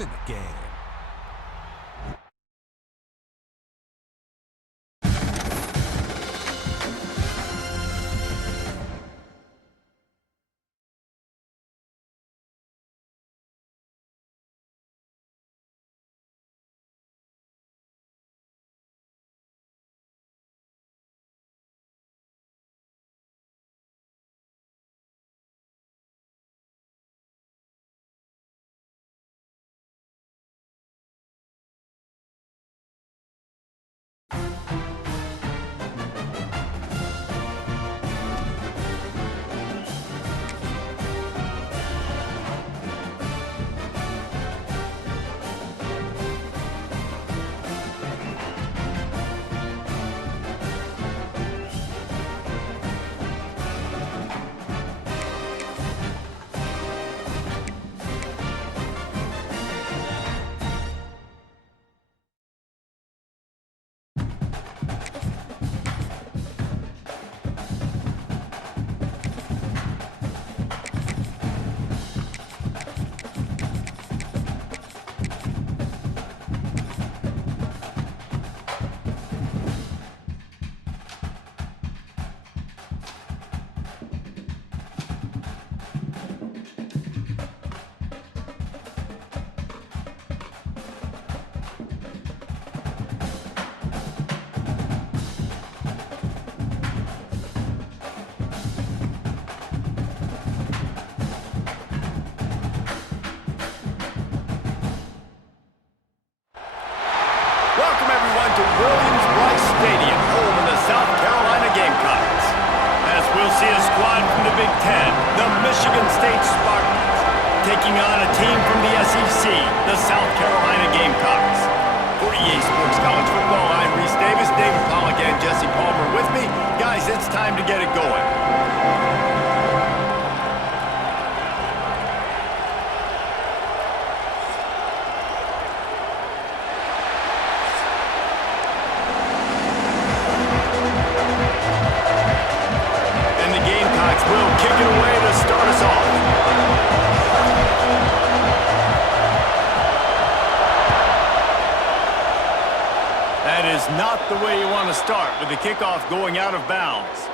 in the game. Not the way you want to start with the kickoff going out of bounds.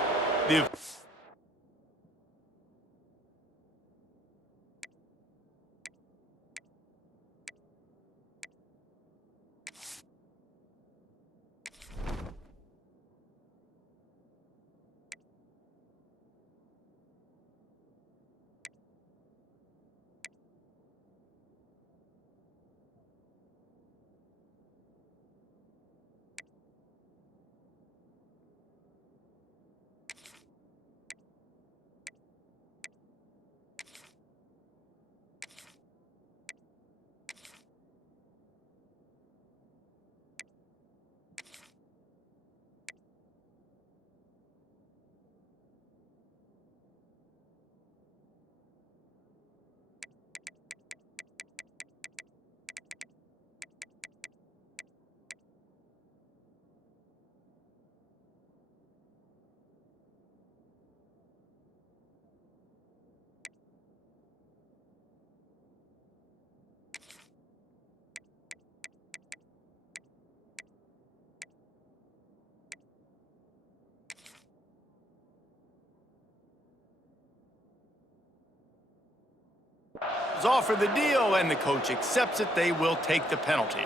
Offer the deal, and the coach accepts it. They will take the penalty.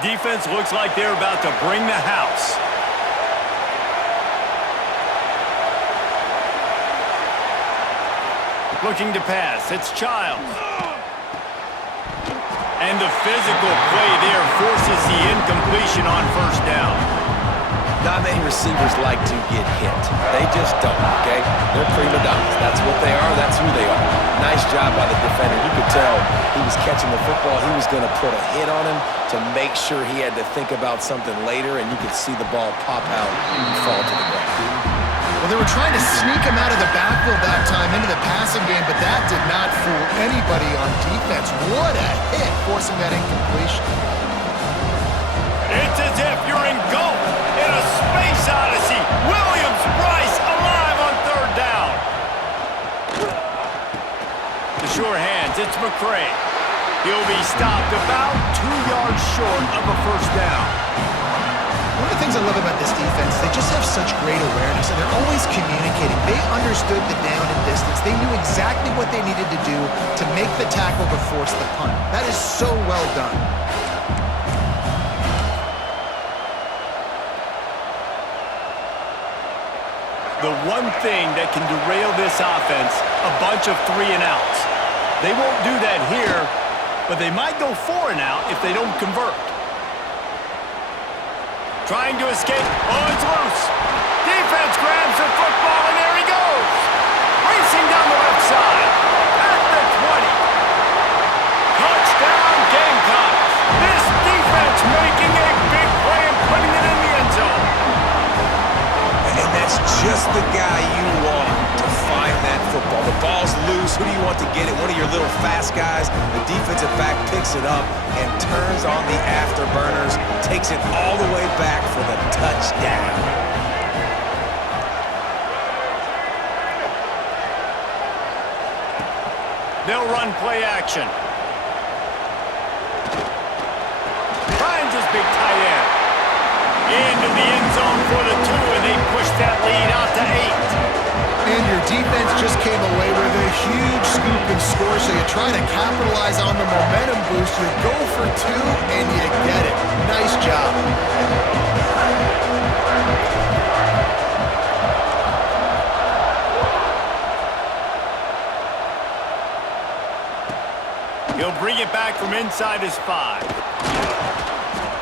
Defense looks like they're about to bring the house. Looking to pass. It's Childs. And the physical play there forces the incompletion on first down. Not many receivers like to get hit. They just don't, okay? They're prima donnas. That's what they are. That's who they are. Nice job by the defender. You could tell he was catching the football. He was going to put a hit on him to make sure he had to think about something later, and you could see the ball pop out and fall to the ground. Well, they were trying to sneak him out of the backfield that time into the passing game, but that did not fool anybody on defense. What a hit, forcing that incompletion. It's as if you're engulfed in a space odyssey. Williams-Brice alive on third down. it's McCray. He'll be stopped about 2 yards short of a first down. One of the things I love about this defense, they just have such great awareness, and they're always communicating. They understood the down and distance. They knew exactly what they needed to do to make the tackle to force the punt. That is so well done. The one thing that can derail this offense, a bunch of 3 and outs. They won't do that here, but they might go 4 and out if they don't convert. Trying to escape. Oh, it's loose. Defense grabs the football, and there he goes. Racing down the left side. At the 20. Touchdown, Gamecocks. This defense making a big play and putting it in the end zone. And that's just the guy you want to find that football. The ball's loose. Who do you want to get it? One of your little fast guys. The defensive back picks it up and turns on the afterburners, takes it all the way back for the touchdown. They'll run play action. Finds his big tight end. Into the end zone for the 2, and they push that lead out to 8. And your defense just came away with a huge scoop and score, so you try to capitalize on the momentum boost. You go for 2, and you get it. Nice job. He'll bring it back from inside his 5.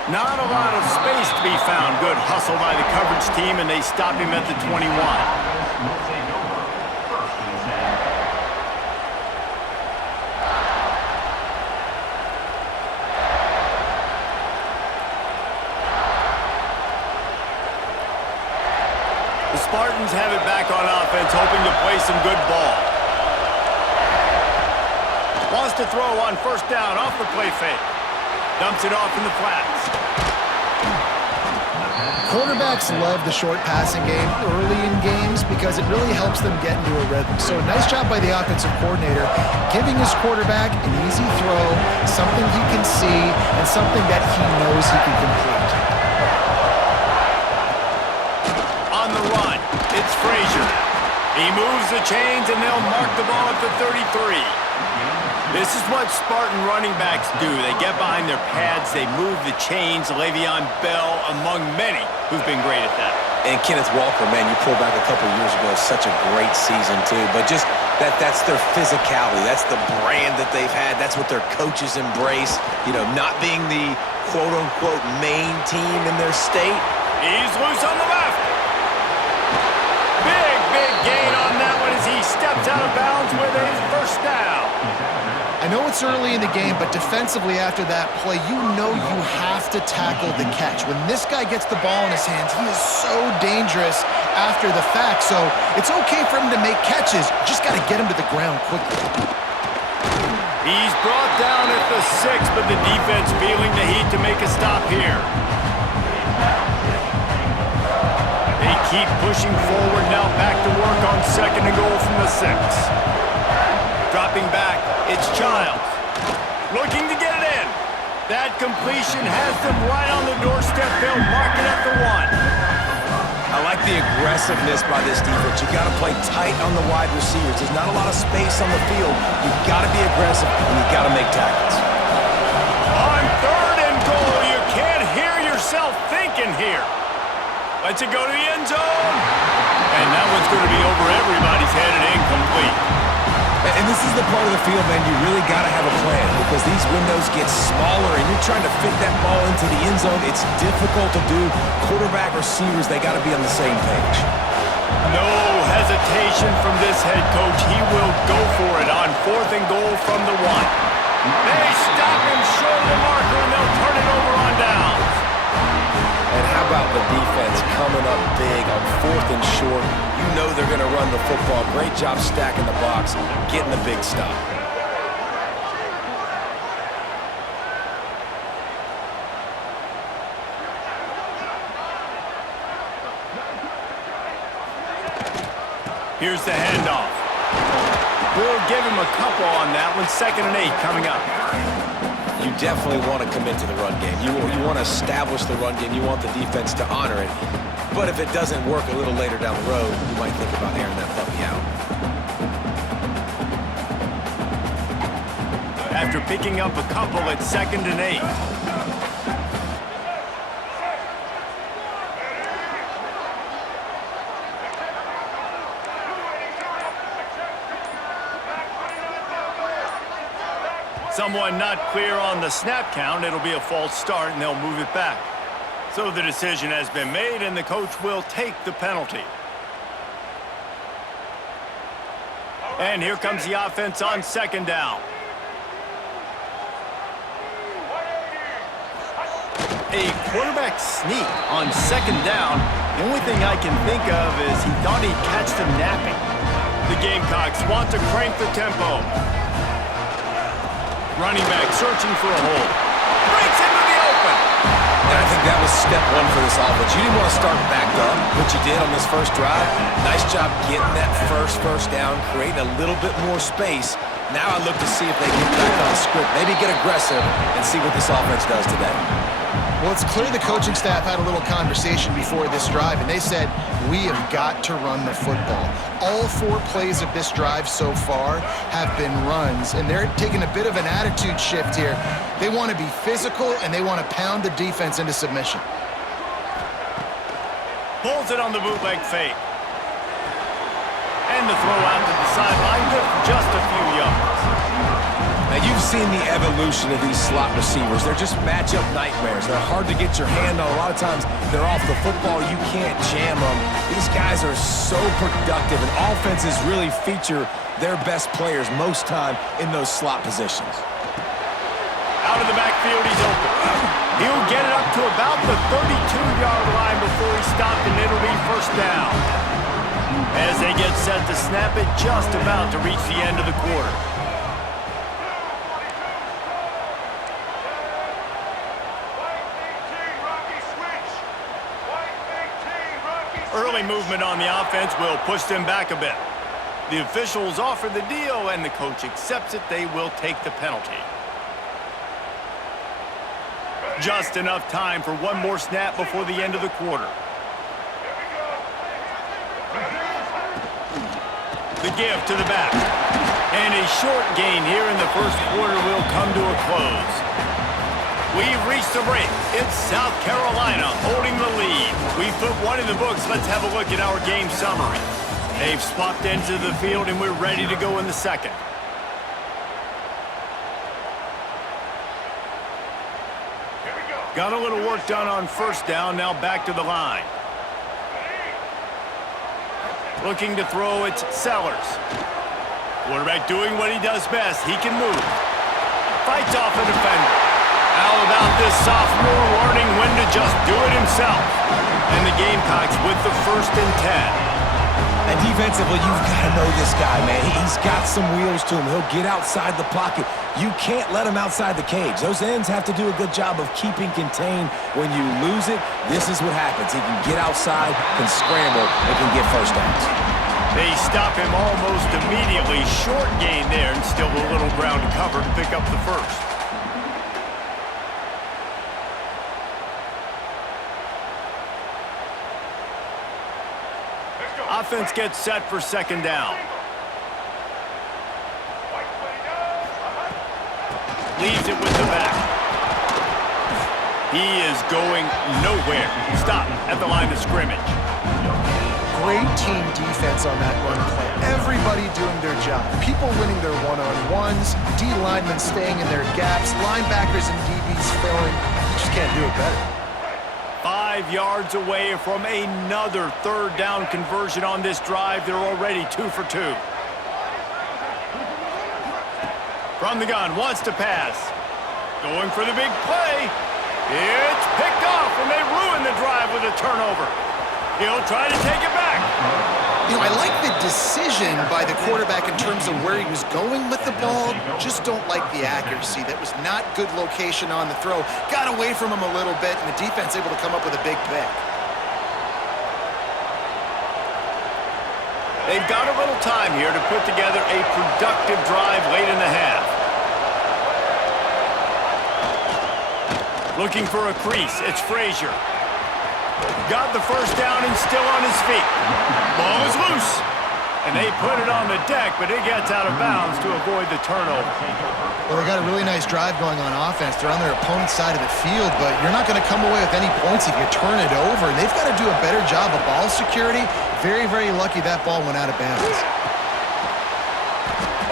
Not a lot of space to be found. Good hustle by the coverage team, and they stop him at the 21. The Spartans have it back on offense, hoping to play some good ball. Wants to throw on first down off the play fake. Dumps it off in the flats. Quarterbacks love the short passing game early in games because it really helps them get into a rhythm. So nice job by the offensive coordinator, giving his quarterback an easy throw, something he can see, and something that he knows he can complete. On the run, it's Frazier. He moves the chains, and they'll mark the ball at the 33. This is what Spartan running backs do. They get behind their pads, they move the chains. Le'Veon Bell, among many, who've been great at that. And Kenneth Walker, man, you pull back a couple years ago, such a great season too. But just that's their physicality. That's the brand that they've had. That's what their coaches embrace. You know, not being the quote-unquote main team in their state. He's loose on the left. Big gain on that one as he steps out of bounds with a first down. I know it's early in the game, but defensively after that play, you know you have to tackle the catch. When this guy gets the ball in his hands, he is so dangerous after the fact. So it's okay for him to make catches. You just got to get him to the ground quickly. He's brought down at the 6, but the defense feeling the heat to make a stop here. They keep pushing forward now, back to work on 2nd and goal from the 6. Dropping back, it's Childs. Looking to get it in. That completion has them right on the doorstep. They'll mark it at the 1. I like the aggressiveness by this defense. You got to play tight on the wide receivers. There's not a lot of space on the field. You got to be aggressive, and you got to make tackles. On 3rd and goal, you can't hear yourself thinking here. Lets it go to the end zone. And that one's going to be over everybody's head and incomplete. And this is the part of the field, man, you really got to have a plan because these windows get smaller and you're trying to fit that ball into the end zone. It's difficult to do. Quarterback, receivers, they got to be on the same page. No hesitation from this head coach. He will go for it on 4th and goal from the 1. They stop him short of the marker and they'll turn it over on downs. And how about the defense coming up big on 4th and short? You know they're going to run the football. Great job stacking the box, getting the big stop. Here's the handoff. We'll give him a couple on that one. 2nd and 8 coming up. You definitely want to commit to the run game. You want to establish the run game. You want the defense to honor it. But if it doesn't work a little later down the road, you might think about airing that puppy out. After picking up a couple at 2nd and 8. Someone not clear on the snap count. It'll be a false start, and they'll move it back. So the decision has been made, and the coach will take the penalty. And here comes the offense on 2nd down. A quarterback sneak on 2nd down. The only thing I can think of is he thought he'd catch them napping. The Gamecocks want to crank the tempo. Running back searching for a hole. Breaks into the open. And I think that was step one for this offense. You didn't want to start backed up, which you did on this first drive. Nice job getting that first down, creating a little bit more space. Now I look to see if they get back on the script, maybe get aggressive, and see what this offense does today. Well, it's clear the coaching staff had a little conversation before this drive, and they said, we have got to run the football. All 4 plays of this drive so far have been runs, and they're taking a bit of an attitude shift here. They want to be physical, and they want to pound the defense into submission. Pulls it on the bootleg fake. And the throw out to the sideline, good for just a few yards. Now, you've seen the evolution of these slot receivers. They're just matchup nightmares. They're hard to get your hand on. A lot of times, they're off the football. You can't jam them. These guys are so productive, and offenses really feature their best players most time in those slot positions. Out of the backfield, he's open. He'll get it up to about the 32-yard line before he stopped, and it'll be 1st down. As they get set to snap it, just about to reach the end of the quarter. Early movement on the offense will push them back a bit. The officials offer the deal, and the coach accepts it. They will take the penalty. Just enough time for one more snap before the end of the quarter. The give to the back. And a short gain here in the first quarter will come to a close. We've reached the break. It's South Carolina holding the lead. We've put one in the books. Let's have a look at our game summary. They've swapped into the field, and we're ready to go in the second. Got a little work done on 1st down. Now back to the line. Looking to throw, it's Sellers. Quarterback doing what he does best. He can move. Fights off a defender. How about this sophomore learning when to just do it himself? And the Gamecocks with the 1st and 10. And defensively, you've got to know this guy, man. He's got some wheels to him. He'll get outside the pocket. You can't let him outside the cage. Those ends have to do a good job of keeping contained. When you lose it, this is what happens. He can get outside, can scramble, and can get 1st downs. They stop him almost immediately. Short gain there, and still a little ground to cover to pick up the 1st. Offense gets set for 2nd down. Leaves it with the back. He is going nowhere. Stop at the line of scrimmage. Great team defense on that run play. Everybody doing their job. People winning their one-on-ones, D linemen staying in their gaps, linebackers and DBs filling. You just can't do it better. 5 yards away from another 3rd down conversion on this drive. They're already 2 for 2. From the gun, wants to pass. Going for the big play. It's picked off, and they ruin the drive with a turnover. He'll try to take it back. You know, I like the decision by the quarterback in terms of where he was going with the ball. Just don't like the accuracy. That was not good location on the throw. Got away from him a little bit, and the defense able to come up with a big pick. They've got a little time here to put together a productive drive late in the half. Looking for a crease. It's Frazier. Got the first down and still on his feet. Ball is loose. And they put it on the deck, but it gets out of bounds to avoid the turnover. Well, they got a really nice drive going on offense. They're on their opponent's side of the field, but you're not going to come away with any points if you turn it over. And they've got to do a better job of ball security. Very, very lucky that ball went out of bounds.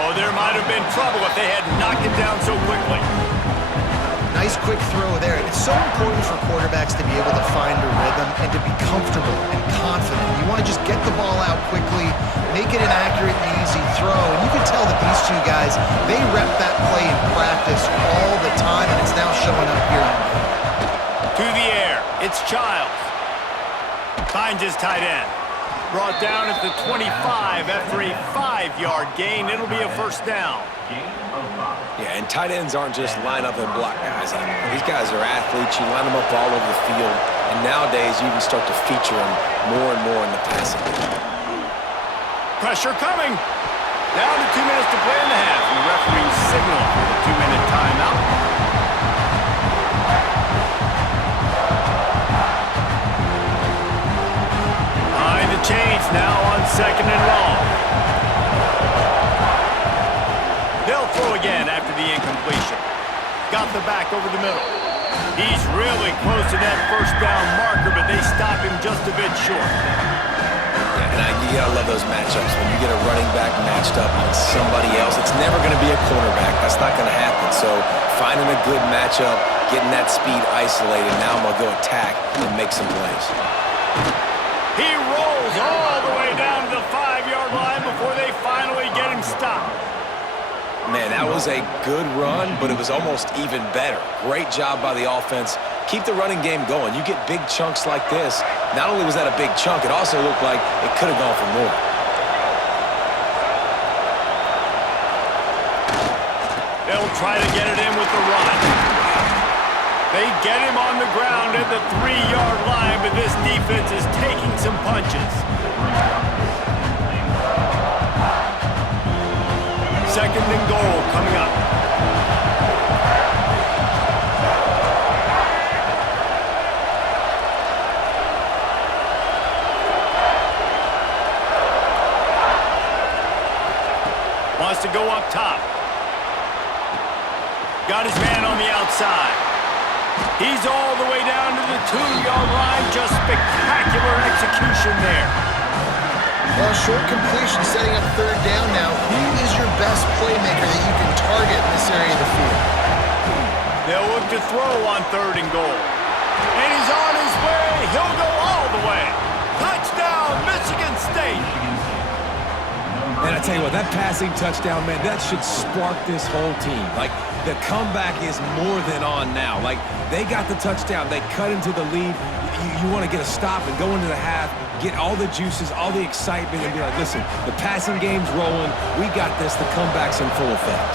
Oh, there might have been trouble if they had knocked it down so quickly. Nice quick throw there. It's so important for quarterbacks to be able to find a rhythm and to be comfortable and confident. You want to just get the ball out quickly, make it an accurate and easy throw. And you can tell that these two guys, they rep that play in practice all the time, and it's now showing up here. To the air. It's Childs. Finds his tight end. Brought down at the 25 after a 5-yard gain. It'll be a first down. Yeah, and tight ends aren't just line up and block guys anymore. These guys are athletes. You line them up all over the field. And nowadays, you even start to feature them more and more in the passing game. Pressure coming. Down to 2 minutes to play in the half. And the referee signal for the 2-minute timeout. Behind the chains now on 2nd and long. They'll throw again after the incompletion. Got the back over the middle. He's really close to that first down marker, but they stop him just a bit short. Yeah, and you gotta love those matchups. When you get a running back matched up on somebody else, it's never gonna be a cornerback. That's not gonna happen. So finding a good matchup, getting that speed isolated, now I'm gonna go attack and make some plays. He rolls all the way down to the 5-yard line before they finally get him stopped. Man, that was a good run, but it was almost even better. Great job by the offense. Keep the running game going. You get big chunks like this. Not only was that a big chunk, it also looked like it could have gone for more. They'll try to get it in with the run. They get him on the ground at the 3-yard line, but this defense is taking some punches. 2nd and goal coming up. Wants to go up top. Got his man on the outside. He's all the way down to the 2-yard line. Just spectacular execution there. Well, short completion setting up 3rd down now. Who is your best playmaker that you can target in this area of the field? They'll look to throw on 3rd and goal. And he's on his way. He'll go all the way. Touchdown, Michigan State. And I tell you what, that passing touchdown, man, that should spark this whole team. Like, the comeback is more than on now. Like, they got the touchdown. They cut into the lead. You want to get a stop and go into the half, get all the juices, all the excitement, and be like, listen, the passing game's rolling. We got this. The comeback's in full effect.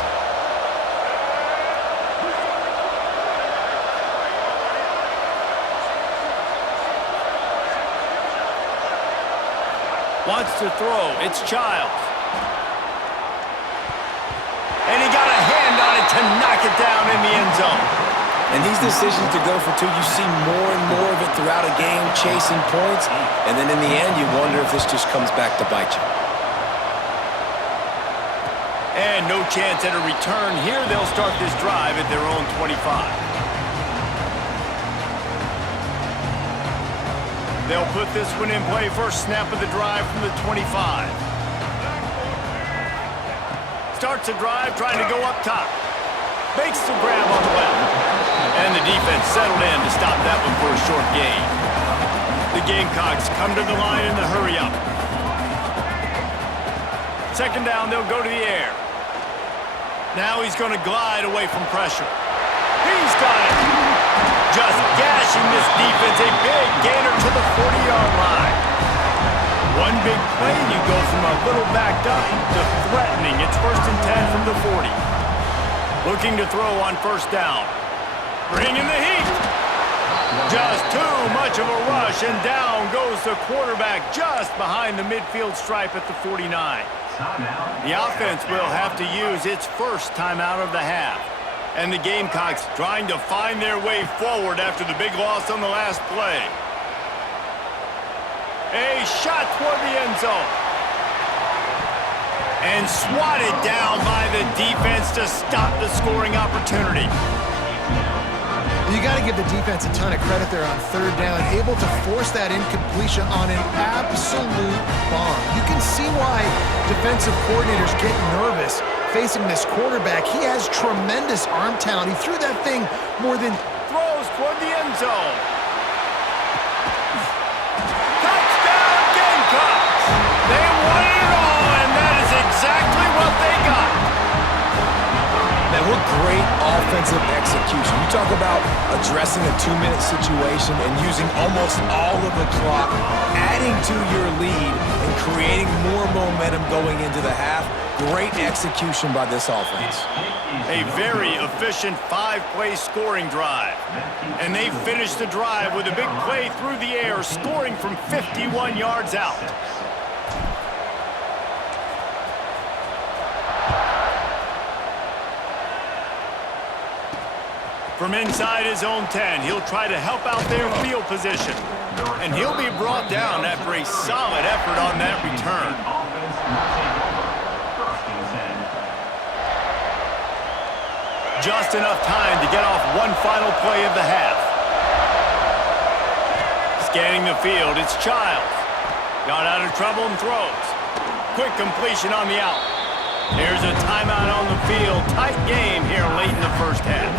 Wants to throw. It's Childs. And he got a hand on it to knock it down in the end zone. And these decisions to go for 2, you see more and more of it throughout a game, chasing points. And then in the end, you wonder if this just comes back to bite you. And no chance at a return here. They'll start this drive at their own 25. They'll put this one in play. First snap of the drive from the 25. Starts the drive, trying to go up top. Makes the grab on the left. And the defense settled in to stop that one for a short gain. The Gamecocks come to the line in the hurry up. 2nd down, they'll go to the air. Now he's going to glide away from pressure. He's got it. Just gashing this defense. A big gainer to the 40-yard line. One big play, you go from a little backed up to threatening. It's 1st and 10 from the 40. Looking to throw on 1st down. Bringing the heat. Just too much of a rush, and down goes the quarterback just behind the midfield stripe at the 49. The offense will have to use its first timeout of the half. And the Gamecocks trying to find their way forward after the big loss on the last play. A shot toward the end zone. And swatted down by the defense to stop the scoring opportunity. You got to give the defense a ton of credit there on third down, able to force that incompletion on an absolute bomb. You can see why defensive coordinators get nervous facing this quarterback. He has tremendous arm talent. He threw that thing more than... Throws toward the end zone. Touchdown Gamecocks! They won it all, and that is exactly what they got. Man, what great offensive execution. You talk about addressing a 2-minute situation and using almost all of the clock, adding to your lead and creating more momentum going into the half. Great execution by this offense. A very efficient 5-play scoring drive. And they finished the drive with a big play through the air, scoring from 51 yards out. From inside his own 10, he'll try to help out their field position. And he'll be brought down after a solid effort on that return. Just enough time to get off one final play of the half. Scanning the field, it's Childs. Got out of trouble and throws. Quick completion on the out. There's a timeout on the field. Tight game here late in the first half.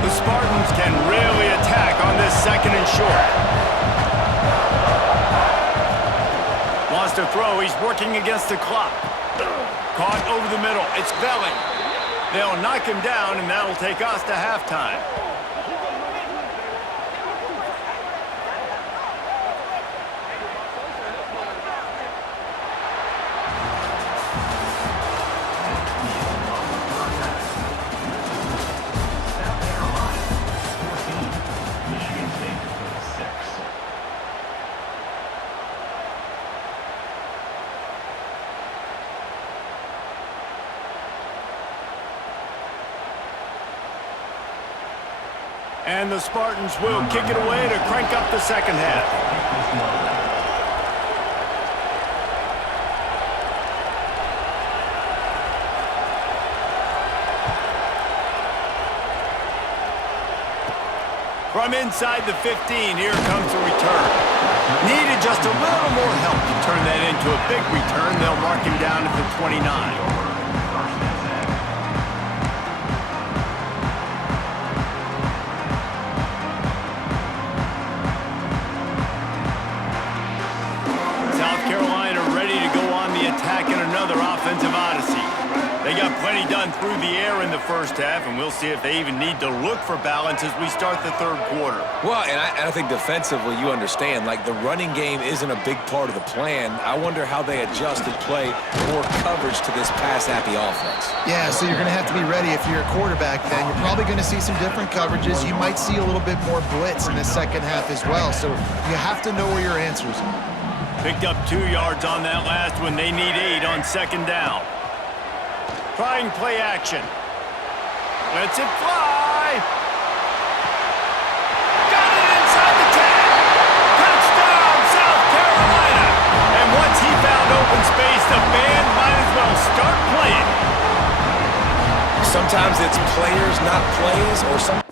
The Spartans can really attack on this second and short. Wants to throw. He's working against the clock. Caught over the middle. It's Belling. They'll knock him down, and that'll take us to halftime. And the Spartans will kick it away to crank up the second half. From inside the 15, here comes the return. Needed just a little more help to turn that into a big return. They'll mark him down at the 29. Offensive odyssey. They got plenty done through the air in the first half, and we'll see if they even need to look for balance as we start the third quarter. Well, and I think defensively, you understand, like the running game isn't a big part of the plan. I wonder how they adjust and play more coverage to this pass-happy offense. Yeah, so you're going to have to be ready if you're a quarterback then. You're probably going to see some different coverages. You might see a little bit more blitz in the second half as well, so you have to know where your answers are. Picked up 2 yards on that last one. They need 8 on second down. Trying play action. Lets it fly. Got it inside the 10. Touchdown, South Carolina. And once he found open space, the band might as well start playing. Sometimes it's players, not plays, or some...